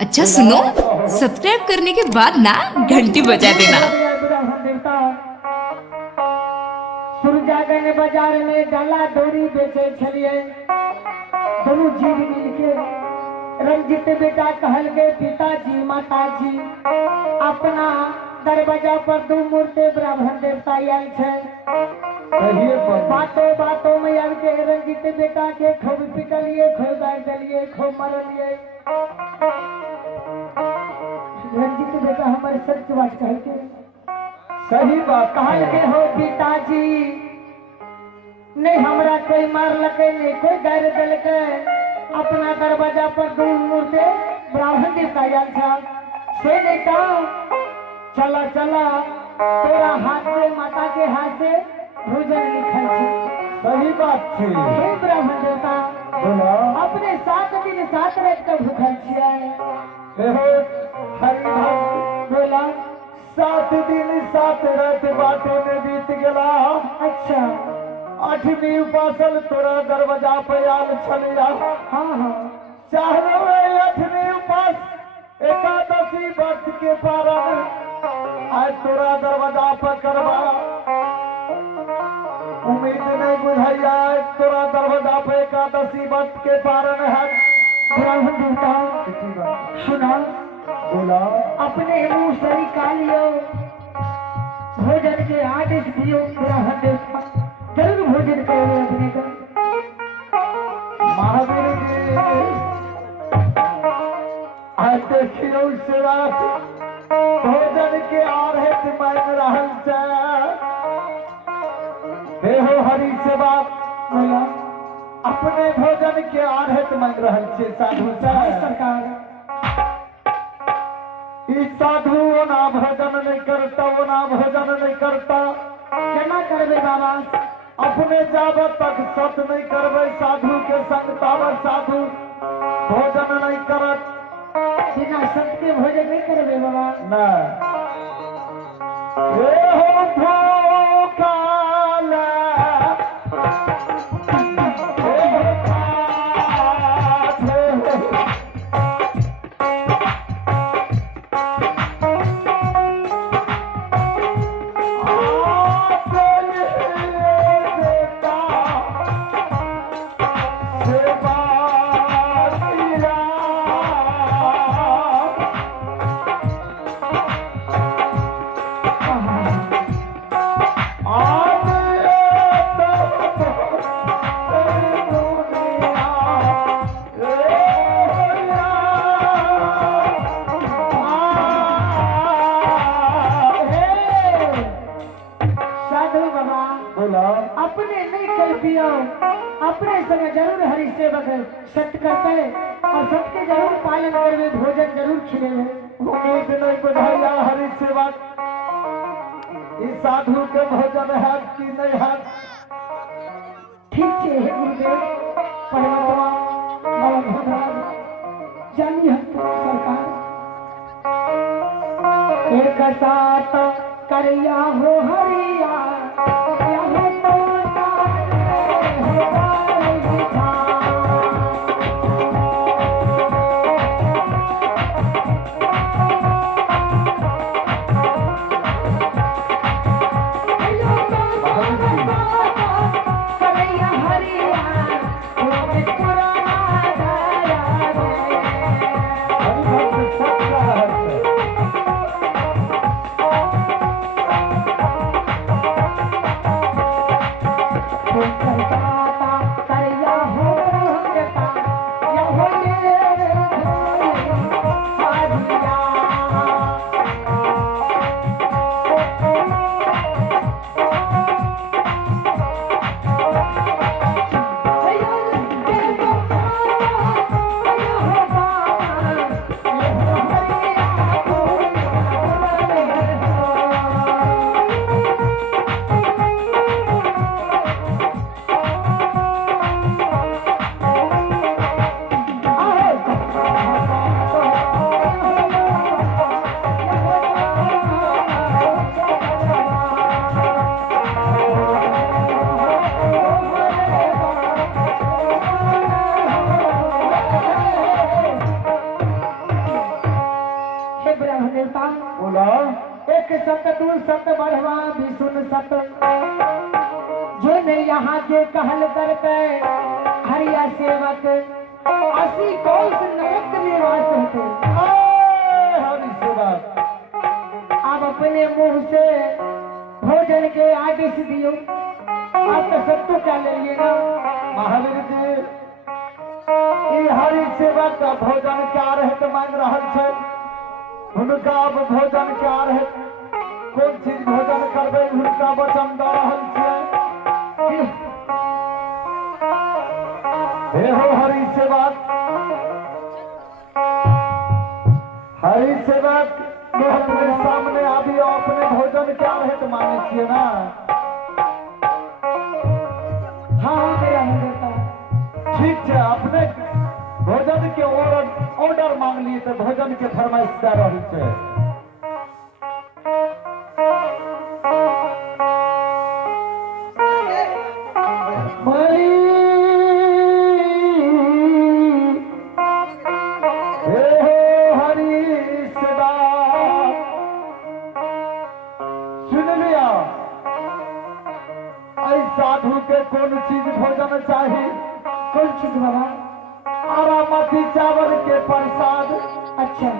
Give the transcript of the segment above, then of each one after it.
अच्छा सुनो, सब्सक्राइब करने के बाद ना घंटी बजा देना। सुरजागन बाजार में डाला डोरी बेचे छलिए दोनों जीव मिलके रंजित बेटा कहल के पिताजी माताजी अपना दरवाजा पर दो मूर्ति ब्राह्मण देवता आयल छे। बातों बातों में आल के रंजित बेटा के खूब पिटलिए, खूब गाड़ दिलिए, खूब मरलिए। रंजित बेटा हमारे सच बात कह के सही बात कहल के हो पिताजी नहीं हमरा कोई मार लके नहीं कोई गाड़ दिलके अपना दरवाजा पर दो मूर्ति ब्राह्मण देवता आयल छे से नहीं तो चला चला तोरा हाथ से माता के हाथ से भोजन लिखल छे। सही बात छे। हे ब्राह्मण देवता बोला अपने 7 दिन 7 रात का भूखल छियै। हरि बोला 7 दिन 7 रात बाटे में बीत गेला। अच्छा 8वीं उपासल तोरा दरवाजा पे आल छलिया। हाँ हाँ चाहलो 8वीं उपास एकादशी व्रत के पारण आज तोरा दरवाजा पर करवा। उम्मीद नहीं बुझाइया तोरा दरवाजा पे एकादशी व्रत के पारण है। ब्राह्मण देवता सुना बोला अपने मुंह से निकालियो भोजन के आदेश दियो। ब्राह्मण देवता जरूर भोजन करो अपने का। महावीर जी आज देखियो से रात भोजन के आरहित मांग रहल छे। हे हो हरि से बात बोला अपने भोजन के आरहित मांग रहल छे साधु से। सरकार ई साधु ओना भोजन नहीं करता, ओना भोजन नहीं करता। केना करबे बाबा? अपने जावत तक सत नहीं करबे साधु के संग तावत साधु भोजन नहीं करत। बिना सत के भोजन नहीं करबे बाबा? न ए हो भूखाला अपने नहीं कर पियो अपने संग जरूर हरि सेवक सत्य करते और सबके जरूर पालन करवे भोजन जरूर खिलेवे। उम्मीद नहीं बुझाइया हरि सेवक इस साधु के भोजन है कि नहीं है। ठीक है हे गुरुदेव परमात्मा बाबा भगवान जानी हम सरकार एक साथ करिया हो हरिया सुनता बोला एक सत दू सत बढ़वा भी सुन सत जो ने यहाँ के कहल करते हरिया सेवक असी कौन नरक निवास होते हरि सेवा आप अपने मुंह से भोजन के आदेश दियो आप तो सब तो क्या ले लिए ना महावीर जी ई हरि सेवा का भोजन क्या रहत मांग रहल छै हुनका अब भोजन क्या रहत कोन चीज भोजन करबै हुनका वचन दऽ रहल छियै हे हो हरि सेवा हरि सेवक में अपने सामने आबियो अपने भोजन क्या रहत मांगे छियै ना हाँ मेरा हो जाता ठीक छै अपने भोजन के ऑर्डर मांग लिए तो भोजन के फरमाइश दे रही छै हे हो हरि सेवा सुन लिया ऐ साधु के कौन चीज भोजन चाही कौन चीज बाबा आरामती चावल के प्रसाद अच्छा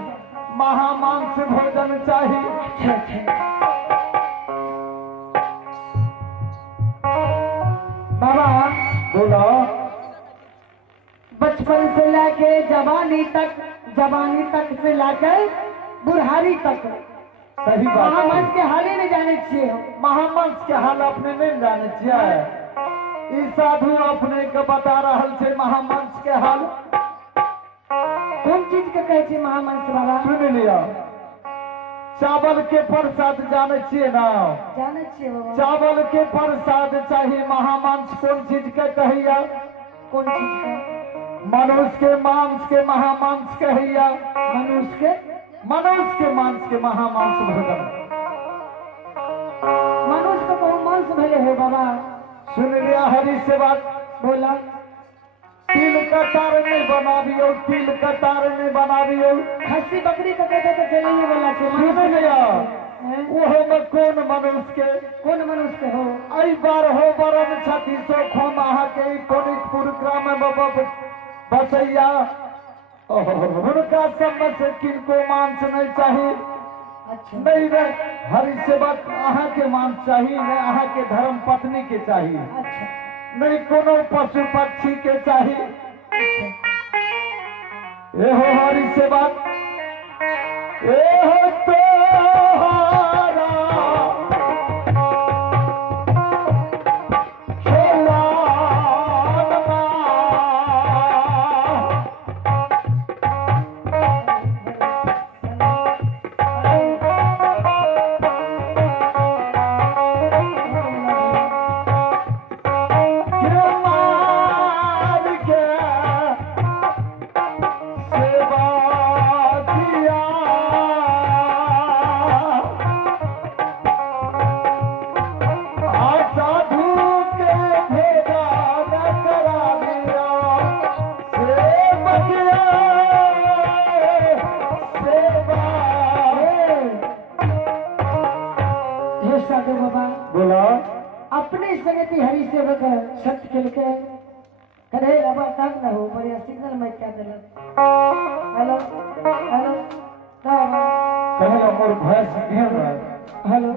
महामांस भोजन चाहिए अच्छा अच्छा बाबा बोला बचपन से लेके जवानी तक से लेकर बुढ़ारी तक सही बात महामंस के हाल ही नहीं जाने छिए हम महामांस के हाल अपने नहीं जाने छियै ई साधु अपने के बता रहल छै महामांस के हाल कौन चीज के कहै छै महामंस बाबा सुन लिया चावल के प्रसाद जाने छियै ना जाने छिए बाबा चावल के प्रसाद चाहिए महामांस कौन चीज के कहिया कौन चीज का मनुष्य के मांस के महामांस कहिया मनुष्य मनुष्य के मांस के महामांस भोजन को कौन मांस भले हो बाबा सुन लिया हरि से बात बोला तिल कटार नहीं बनाबियो तिल कटार नहीं बनाबियो खस्सी बकरी का कहते तो चलेंगे वाला छे सुन लिया हैं? ओहो में कौन मनुष्य के कौन मनुष्य के हो आई बार हो बरन छठी सो खोम आहा के कोनिकपुर ग्राम में बाबा बसैया हुनका सब में से किनको मांस नहीं चाहिए अच्छा नहीं रे हरि सेवक अहाँ के मांस चाहिए नहीं अहाँ के धर्म पत्नी के चाहिए अच्छा नहीं कोनो पशु पक्षी के चाहिए एहो हरि सेवक एहो तोहरा बोला अपने संगति हरि सेवक सत्य खेल के करे अब तक न हो बढ़िया सिग्नल में क्या दिला हेलो हेलो कहे मोर भैंस गिर रहा है हेलो